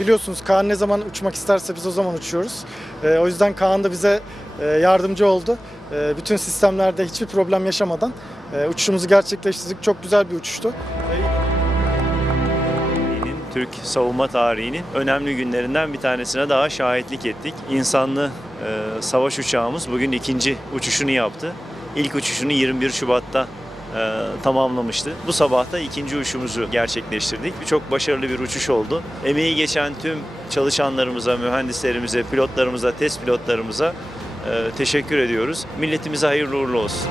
biliyorsunuz Kaan ne zaman uçmak isterse biz o zaman uçuyoruz. E, o yüzden Kaan da bize e, yardımcı oldu. E, bütün sistemlerde hiçbir problem yaşamadan e, uçuşumuzu gerçekleştirdik. Çok güzel bir uçuştu. Türk savunma tarihinin önemli günlerinden bir tanesine daha şahitlik ettik. İnsanlı e, savaş uçağımız bugün ikinci uçuşunu yaptı. İlk uçuşunu 21 Şubat'ta e, tamamlamıştı. Bu sabah da ikinci uçuşumuzu gerçekleştirdik. Çok başarılı bir uçuş oldu. Emeği geçen tüm çalışanlarımıza, mühendislerimize, pilotlarımıza, test pilotlarımıza e, teşekkür ediyoruz. Milletimize hayırlı uğurlu olsun.